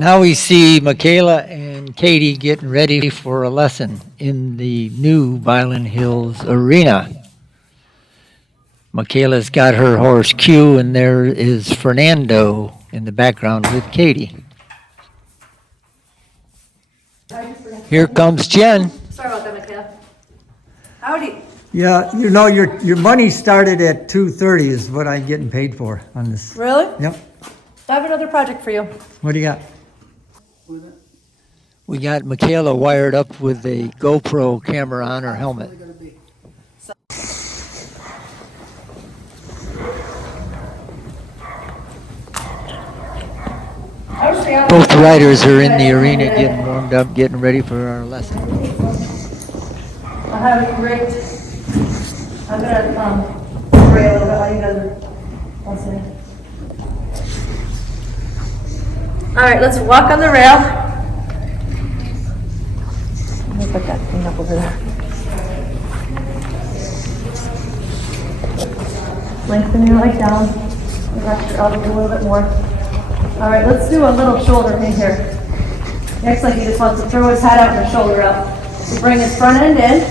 Now we see Michaela and Katie getting ready for a lesson in the new Violin Hills Arena. Michaela's got her horse Q, and there is Fernando in the background with Katie. Here comes Jen. Sorry about that, Michaela. Howdy. Yeah, your money started at 2:30 is what I'm getting paid for on this. Really? Yep. I have another project for you. What do you got? We got Michaela wired up with a GoPro camera on her helmet. Both riders are in the arena getting warmed up, getting ready for our lesson. I have a great. I'm gonna pray a little bit while you guys are listening. All right, let's walk on the rail. Let me put that thing up over there. Lengthen your leg down. Relax your elbows a little bit more. All right, let's do a little shoulder in here. Next, like he just wants to throw his head out and his shoulder out. So bring his front end in.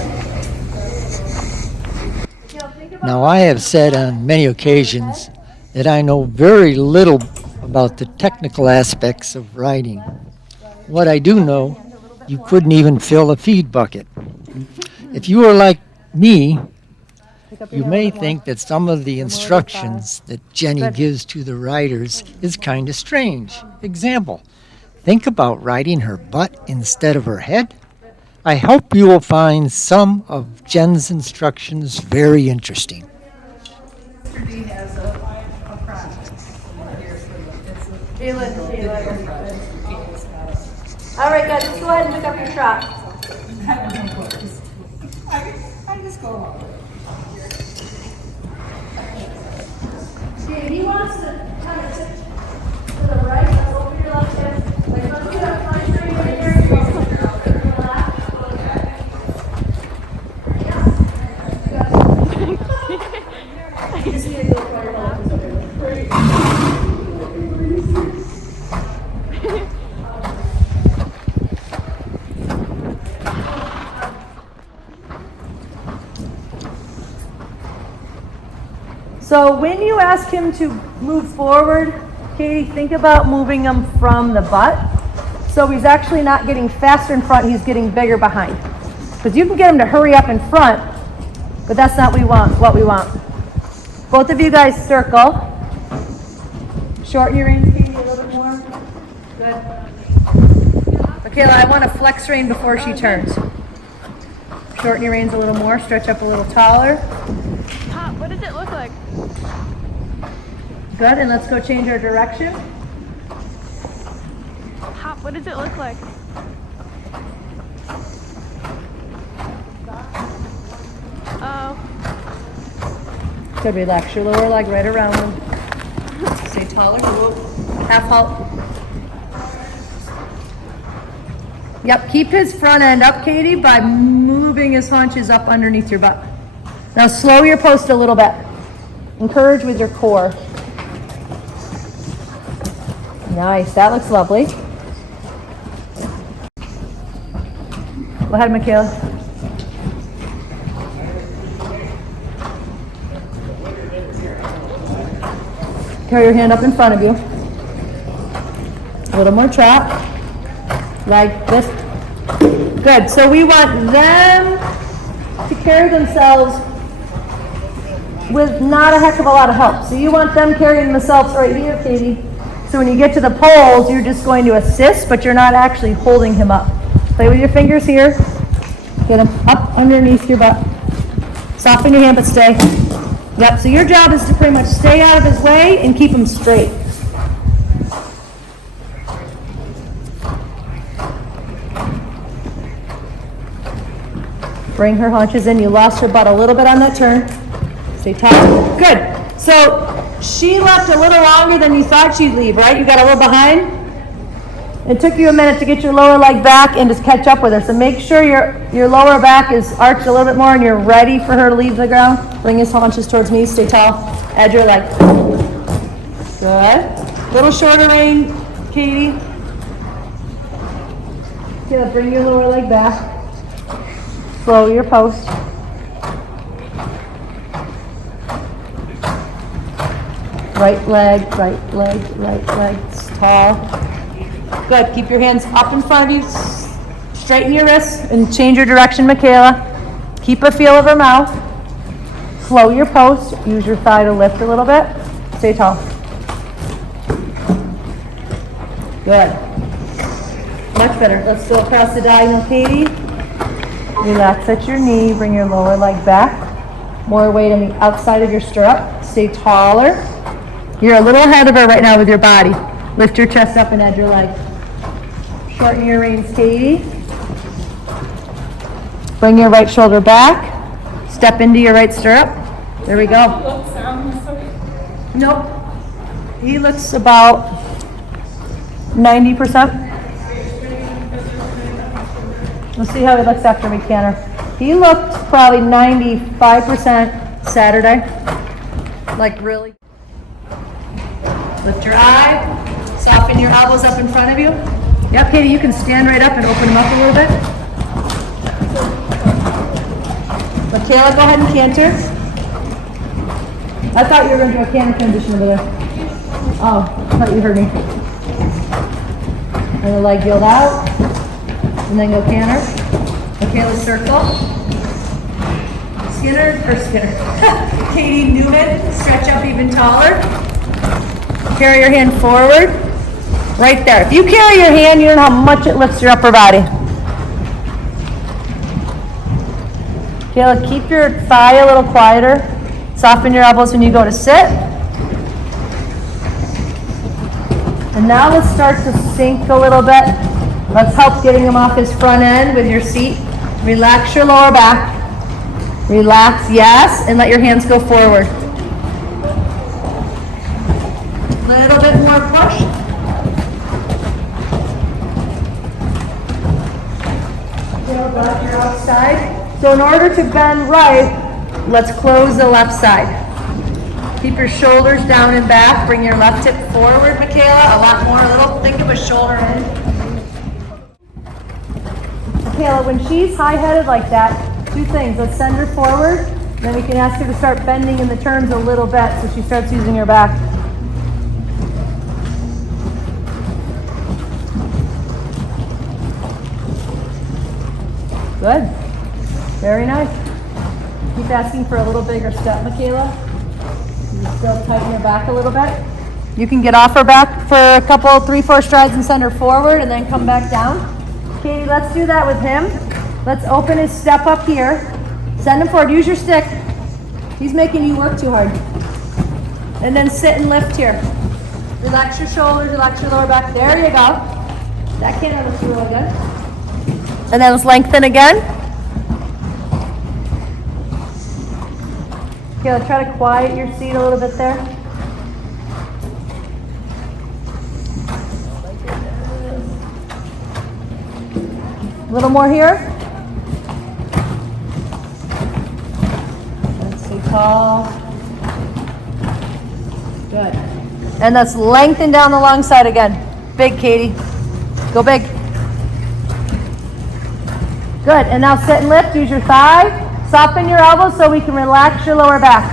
Now, I have said on many occasions that I know very little about the technical aspects of riding. What I do know, you couldn't even fill a feed bucket. If you are like me, you may think that some of the instructions that Jenny gives to the riders is kind of strange. Example, think about riding her butt instead of her head. I hope you will find some of Jen's instructions very interesting. All right, guys, let's go ahead and pick up your trot. I just go along. He wants to kind of sit to the right, let's open your left hip. Like, let's get up front straight right here. Relax. You just need to go for your left. So when you ask him to move forward, Katie, think about moving him from the butt. So he's actually not getting faster in front, he's getting bigger behind. Because you can get him to hurry up in front, but that's not what we want. Both of you guys circle. Shorten your reins, Katie, a little bit more. Good. Michaela, I want to flex rein before she turns. Shorten your reins a little more, stretch up a little taller. Pop, what does it look like? Good, and let's go change our direction. Pop, what does it look like? Oh. Good, relax your lower leg right around them. Stay taller, half halt. Yep, keep his front end up, Katie, by moving his haunches up underneath your butt. Now slow your post a little bit. Encourage with your core. Nice, that looks lovely. Go ahead, Michaela. Carry your hand up in front of you. A little more trot. Like this. Good, so we want them to carry themselves with not a heck of a lot of help. So you want them carrying themselves right here, Katie. So when you get to the poles, you're just going to assist, but you're not actually holding him up. Play with your fingers here. Get him up underneath your butt. Soften your hand, but stay. Yep, so your job is to pretty much stay out of his way and keep him straight. Bring her haunches in. You lost her butt a little bit on that turn. Stay tight. Good. So she left a little longer than you thought she'd leave, right? You got a little behind? It took you a minute to get your lower leg back and just catch up with her. So make sure your lower back is arched a little bit more and you're ready for her to leave the ground. Bring his haunches towards me. Stay tall. Edge your leg. Good. Little shorter rein, Katie. Caleb, bring your lower leg back. Slow your post. Right leg, right leg, right leg. It's tall. Good. Keep your hands up in front of you. Straighten your wrists and change your direction, Michaela. Keep a feel of her mouth. Slow your post. Use your thigh to lift a little bit. Stay tall. Good. Much better. Let's go across the diagonal, Katie. Relax at your knee. Bring your lower leg back. More weight on the outside of your stirrup. Stay taller. You're a little ahead of her right now with your body. Lift your chest up and add your leg. Shorten your reins, Katie. Bring your right shoulder back. Step into your right stirrup. There we go. Nope. He looks about 90%. We'll see how he looks after we canter. He looked probably 95% Saturday. Like really. Lift your eye. Soften your elbows up in front of you. Yep, Katie, you can stand right up and open them up a little bit. Michaela, go ahead and canter. I thought you were going to do a canter transition over there. Oh, I thought you heard me. And the leg yield out. And then go canter. Michaela, circle. Skinner. Katie Newman, stretch up even taller. Carry your hand forward. Right there. If you carry your hand, you don't know how much it lifts your upper body. Kayla, keep your thigh a little quieter. Soften your elbows when you go to sit. And now let's start to sink a little bit. Let's help getting him off his front end with your seat. Relax your lower back. Relax, yes, and let your hands go forward. Little bit more push. Back your outside. So in order to bend right, let's close the left side. Keep your shoulders down and back. Bring your left hip forward, Michaela. A lot more. A little. Think of a shoulder in. Michaela, when she's high-headed like that, two things. Let's send her forward. Then we can ask her to start bending in the turns a little bit so she starts using her back. Good. Very nice. Keep asking for a little bigger step, Michaela. You still tighten your back a little bit. You can get off her back for a couple, 3-4 strides and send her forward and then come back down. Katie, let's do that with him. Let's open his step up here. Send him forward. Use your stick. He's making you work too hard. And then sit and lift here. Relax your shoulders, relax your lower back. There you go. That canter looks really good. And then let's lengthen again. Okay, let's try to quiet your seat a little bit there. A little more here. Let's stay tall. Good. And let's lengthen down the long side again. Big, Katie. Go big. Good. And now sit and lift. Use your thigh. Soften your elbows so we can relax your lower back.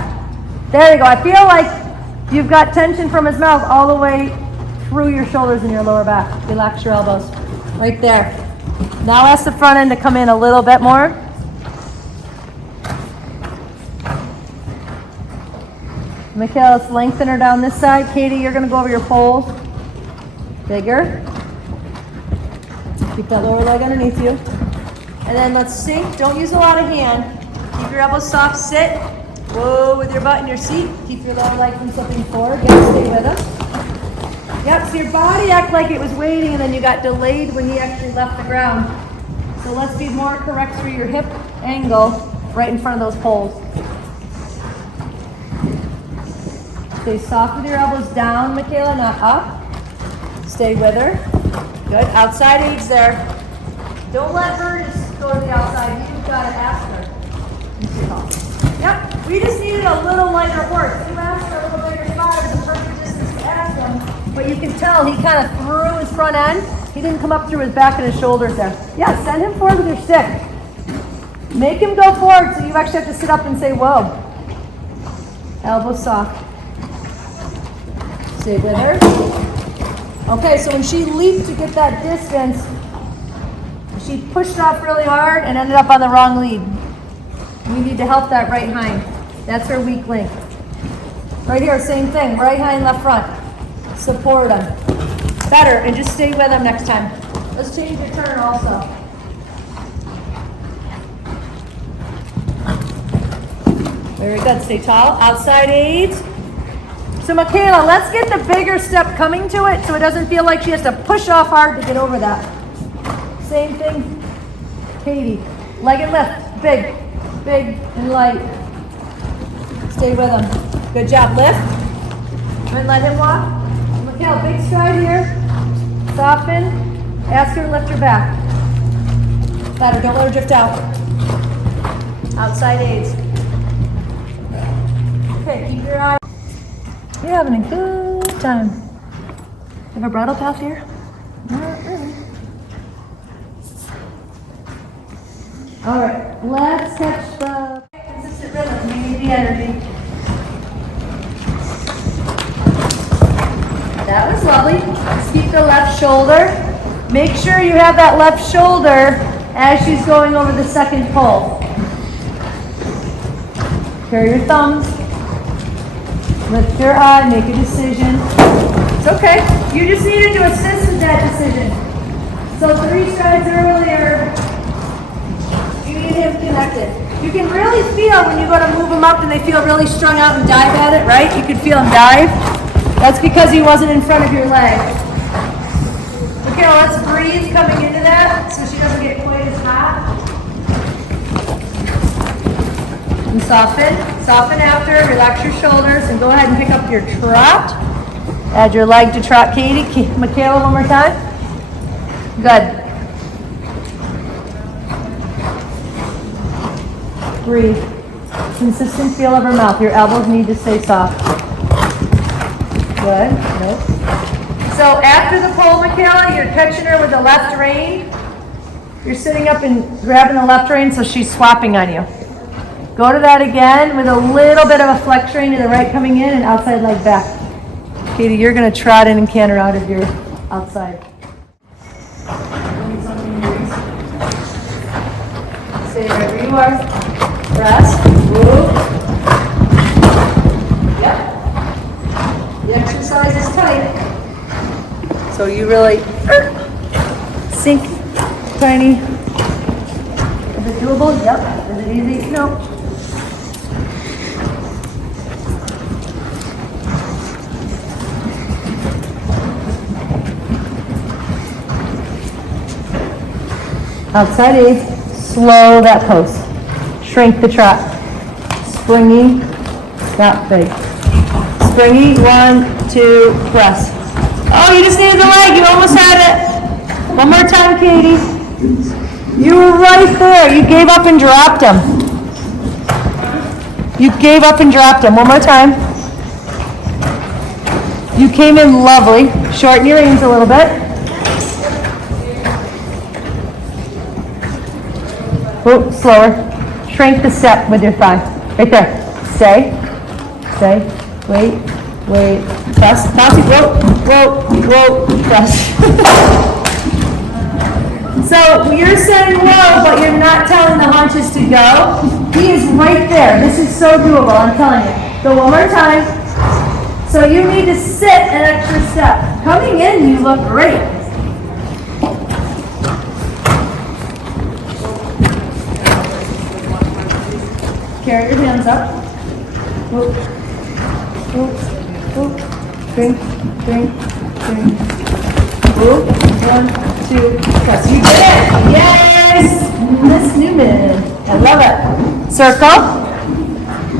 There you go. I feel like you've got tension from his mouth all the way through your shoulders and your lower back. Relax your elbows. Right there. Now ask the front end to come in a little bit more. Michaela, let's lengthen her down this side. Katie, you're going to go over your poles. Bigger. Keep that lower leg underneath you. And then let's sink. Don't use a lot of hand. Keep your elbows soft. Sit. Whoa, with your butt in your seat. Keep your lower leg from slipping forward. Yep, stay with us. Yep, so your body acted like it was waiting and then you got delayed when you actually left the ground. So let's be more correct through your hip angle right in front of those poles. Stay soft with your elbows down, Michaela, not up. Stay with her. Good. Outside edge there. Don't let her just go to the outside. You've got to ask her. Yep. We just needed a little lighter horse. You asked for a little bigger spot. It's a perfect distance to ask him. But you can tell he kind of threw his front end He didn't come up through his back and his shoulders there. Yeah, send him forward with your stick. Make him go forward so you actually have to sit up and say, whoa. Elbow soft. Stay with her. Okay, so when she leaped to get that distance, she pushed off really hard and ended up on the wrong lead. We need to help that right hind. That's her weak link. Right here, same thing. Right hind, left front. Support him. Better, and just stay with him next time. Let's change your turn also. Very good. Stay tall. Outside aids. So Michaela, let's get the bigger step coming to it so it doesn't feel like she has to push off hard to get over that. Same thing, Katie. Leg and lift. Big, big and light. Stay with him. Good job. Lift. And let him walk. Michaela, big stride here. Soften. Ask her to lift her back. Better. Don't let her drift out. Outside aids. Okay, keep your eye. You're having a good time. You have a bridle path here? Not really. All right, let's catch the consistent rhythm. You need the energy. That was lovely. Let's keep the left shoulder. Make sure you have that left shoulder as she's going over the second pull. Carry your thumbs. Lift your eye, make a decision. It's okay. You just needed to assist with that decision. So 3 strides earlier, you need him connected. You can really feel when you go to move him up and they feel really strung out and dive at it, right? You can feel him dive. That's because he wasn't in front of your leg. Okay, let's breathe coming into that so she doesn't get quite as hot. And soften after, relax your shoulders, and go ahead and pick up your trot. Add your leg to trot, Katie. Michaela, one more time. Good. Breathe. Consistent feel of her mouth. Your elbows need to stay soft. Good. Good. So after the pull, Michaela, you're catching her with the left rein. You're sitting up and grabbing the left rein so she's swapping on you. Go to that again with a little bit of a flex rein to the right coming in and outside leg back. Katie, you're going to trot in and canter out of your outside. Stay wherever you are. Rest. Move. Yep. The exercise is tight. So you really sink tiny. Is it doable? Yep. Is it easy? No. Outside aids, slow that post. Shrink the trot. Springy, not big. Springy, 1, 2, press. Oh, you just needed the leg, you almost had it. One more time, Katie. You were right there, you gave up and dropped him. You gave up and dropped him, one more time. You came in lovely. Shorten your reins a little bit. Oh, slower. Shrink the step with your thigh. Right there. Stay. Stay. Wait. Wait. Press. Bouncy. Whoa. Press. So you're saying whoa, but you're not telling the haunches to go. He is right there. This is so doable, I'm telling you. Go one more time. So you need to sit an extra step. Coming in, you look great. Carry your hands up. Whoop. Whoop. Whoop. Drink. Whoop. 1, 2, press. You did it! Yes! Miss Newman. I love it. Circle.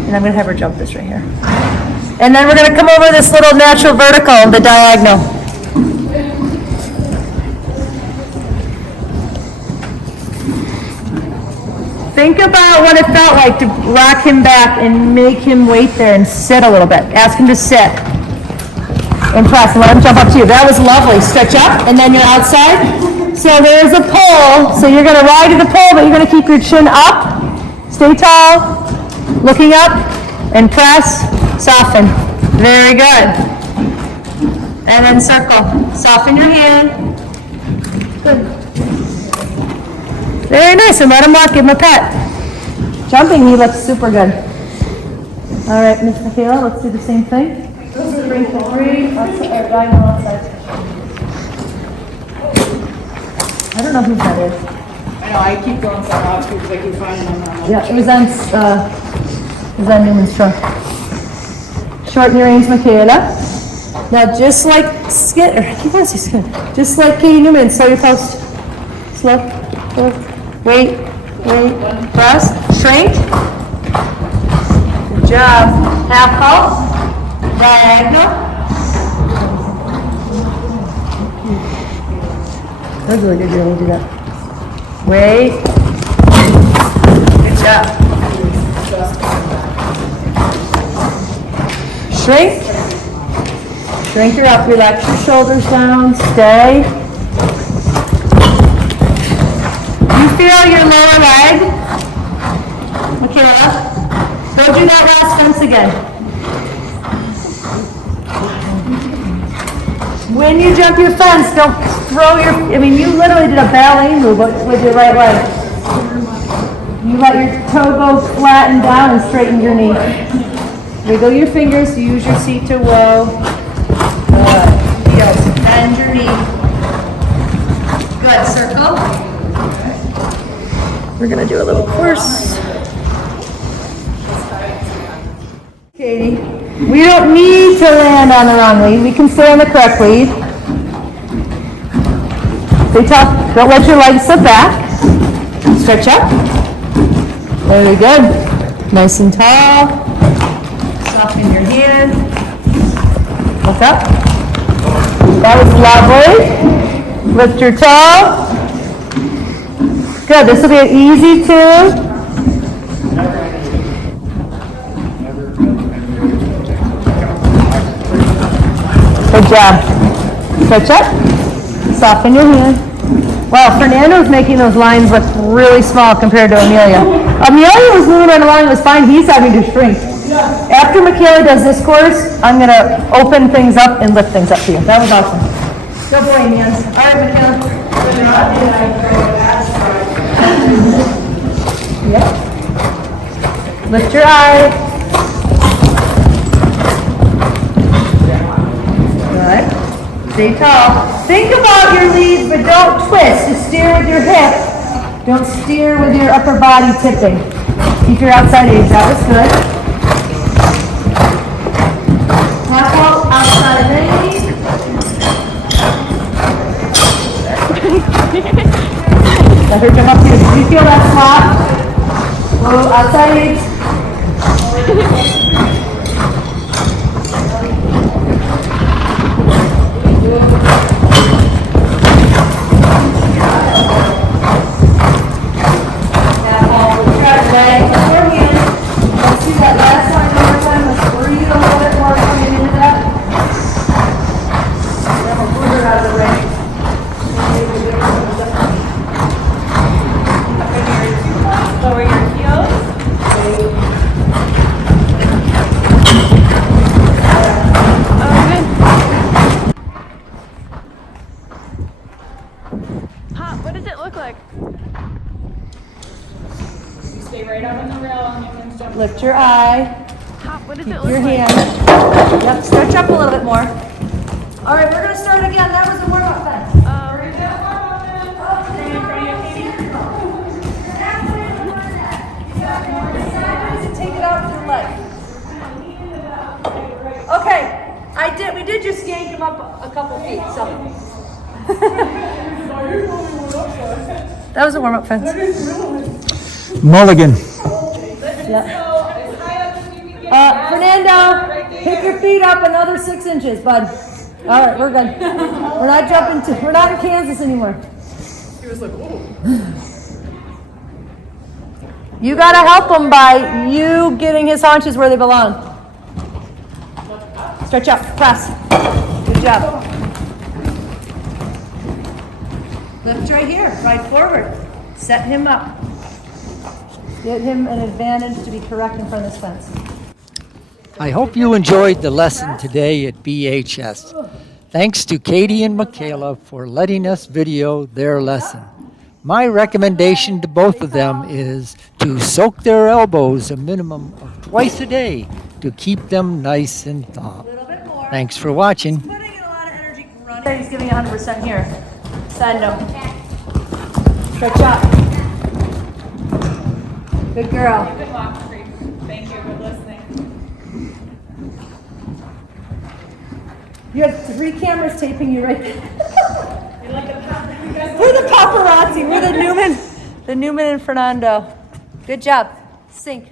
And I'm going to have her jump this right here. And then we're going to come over this little natural vertical, the diagonal. Think about what it felt like to rock him back and make him wait there and sit a little bit. Ask him to sit. and press, and let him jump up to you. That was lovely. Stretch up, and then you're outside. So there's a pole, so you're gonna ride to the pole, but you're gonna keep your chin up, stay tall, looking up, and press, soften. Very good. And then circle. Soften your hand. Good. Very nice, and let him walk, give him a pet. Jumping, he looks super good. All right, Miss Michaela, let's do the same thing. 3 for 3, outside, diagonal outside. I don't know who that is. I know, I keep going so off because I keep finding them. I'm like, Yeah, it was on Newman's trunk. Shorten your range, Michaela. Now, just like Skin, or I keep wanting to say Skin, just like Katie Newman, slow your post. Slow, wait, press, shrink. Good job. Half halt, diagonal. That's really good, when you do that. Wait. Good job. Shrink. Shrink her up, relax your shoulders down, stay. You feel your lower leg? Michaela, go do that last fence again. When you jump your fence, don't throw your, you literally did a ballet move with your right leg. You let your toe go flat and down and straighten your knee. Wiggle your fingers, use your seat to row. Good. Heels, bend your knee. Good, circle. We're gonna do a little course. Katie, we don't need to land on the wrong lead. We can stay on the correct lead. Stay tough. Don't let your legs slip back. Stretch up. Very good. Nice and tall. Soften your hand. Look up. That was lovely. Lift your toe. Good. This will be an easy 2. Good job. Stretch up. Soften your hand. Wow, Fernando's making those lines look really small compared to Amelia. Amelia was moving right along, it was fine. He's having to shrink. After Michaela does this course, I'm going to open things up and lift things up to you. That was awesome. Good boy, man. All right, Michaela. Yep. Lift your eye. Good. Stay tall. Think about your lead, but don't twist. Just steer with your hip. Don't steer with your upper body tipping. Keep your outside edge. That was good. Half out, outside edge. Let her jump up here. Did you feel that slap? Oh, outside edge. What does it look like? you stay right out on the rail and you can jump. Lift your eye. Pop, what does it Your look like? hand. Yep, stretch up a little bit more. All right, we're going to start again. That was a warm-up fence. Take it out with your leg. Okay, we did just yank him up a couple feet, so. That was a warm-up fence. Mulligan. Fernando, pick your feet up another 6 inches, bud. All right, we're good. We're not we're not in Kansas anymore. He was like, oh. You gotta help him by you getting his haunches where they belong. Stretch up, press. Good job. Lift right here, right forward. Set him up. Get him an advantage to be correct in front of this fence. I hope you enjoyed the lesson today at BHS. Thanks to Katie and Michaela for letting us video their lesson. My recommendation to both of them is to soak their elbows a minimum of twice a day to keep them nice and taut. A little bit more. Thanks for watching. Putting in a lot of energy running. He's giving 100% here. Send him. Stretch up. Good girl. Good walk, Creep. Thank you for listening. You have 3 cameras taping you right there. You like the you guys We're the paparazzi. We're the Newman and Fernando. Good job. Sink.